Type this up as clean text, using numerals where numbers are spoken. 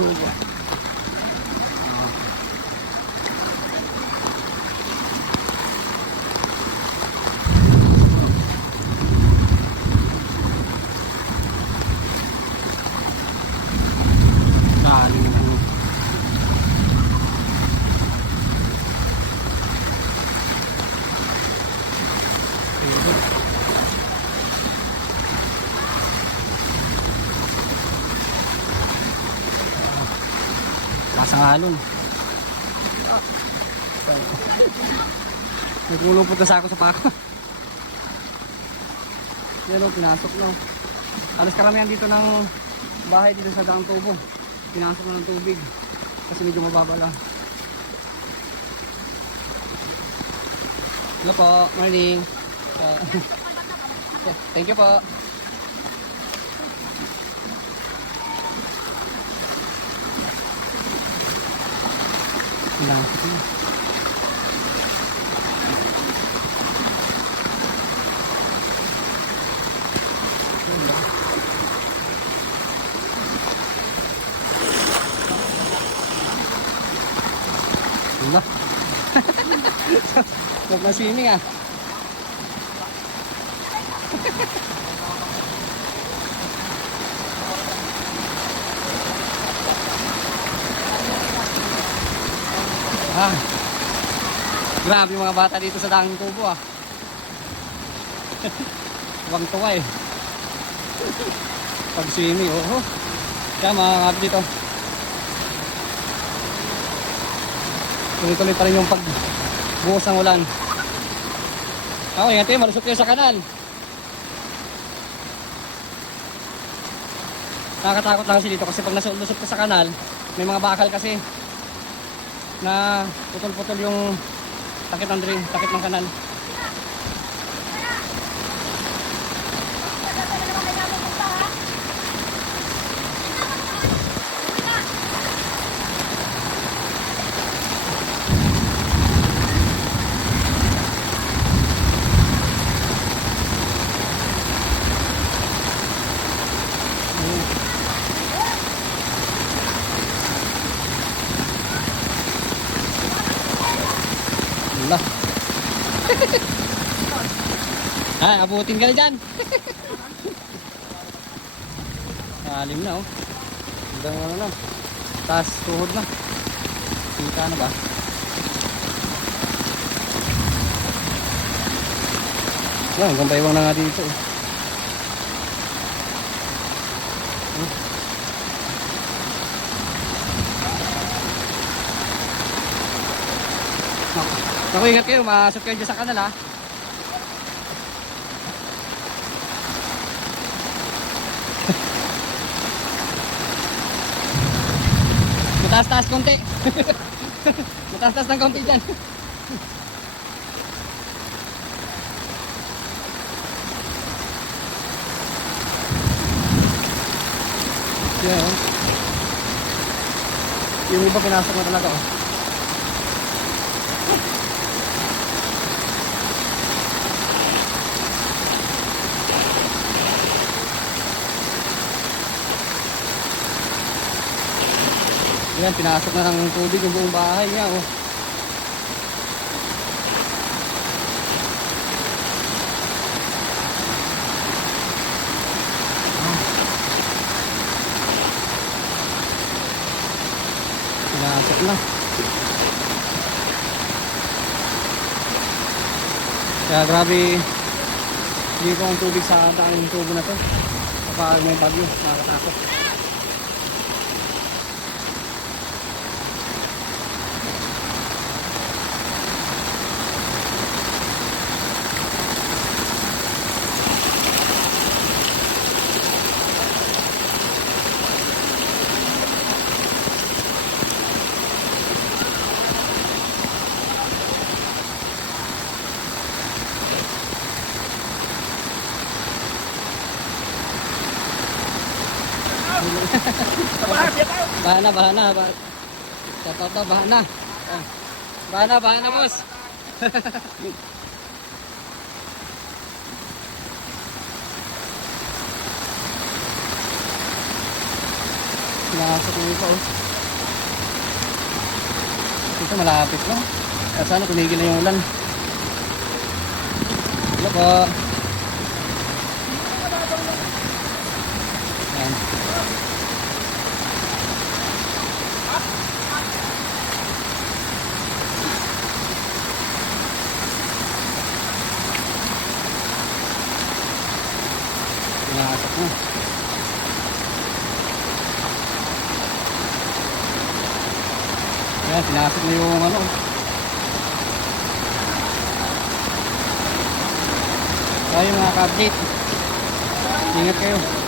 tubo. Galing na ano. Masangalon. Nagulupot na sa ako sa pako. Yan o, pinasok na. Alas karamihan dito ng bahay dito sa daang tubo. Pinasok na ng tubig. Kasi medyo mababa lang. Hello po, morning. Thank you po. Pinasok na. Wala. Huwag na swimming ah. Ah. Grabe yung mga bata dito sa danging tubo ah. Huwag tuwa eh. Pag swimming, oh. Kaya mga kapit dito. Tuloy-tuloy pa rin yung pagbuhos ng ulan. Ako, ingat malusot kayo sa kanal. Nakakatakot lang kasi dito kasi pag nalusot ka sa kanal, may mga bakal kasi na putol-putol yung takip ng drain, takip ng kanal. Wala. Ay, abutin ka na dyan. Alim na oh. Hanggang ano na. Taas tuhod na. Kita na ba? Yan, hanggang baywang na nga dito eh. Naku, ingat kayo, masok kayo dyan sa kanal ha. Mataas-taas konti. Mataas-taas ng konti dyan. Yan oh. Yung iba pinasok na talaga oh. Yan, pinasok na ng tubig yung buong bahay niya oh. Pinasok na. Kaya grabe dito ang tubig sa daang tubo na to kapag may bagyo, nakakatakot. Bahana. Shoutout, bahana. Bahana, boss. Pinasok ko ito, oh. Ito malapit lang. At sana tumigil na yung ulan. Hello po. Ayan. Pinasok mo. Ayan, pinasok na yung ano. Tayo mga ka-update. Ingat kayo.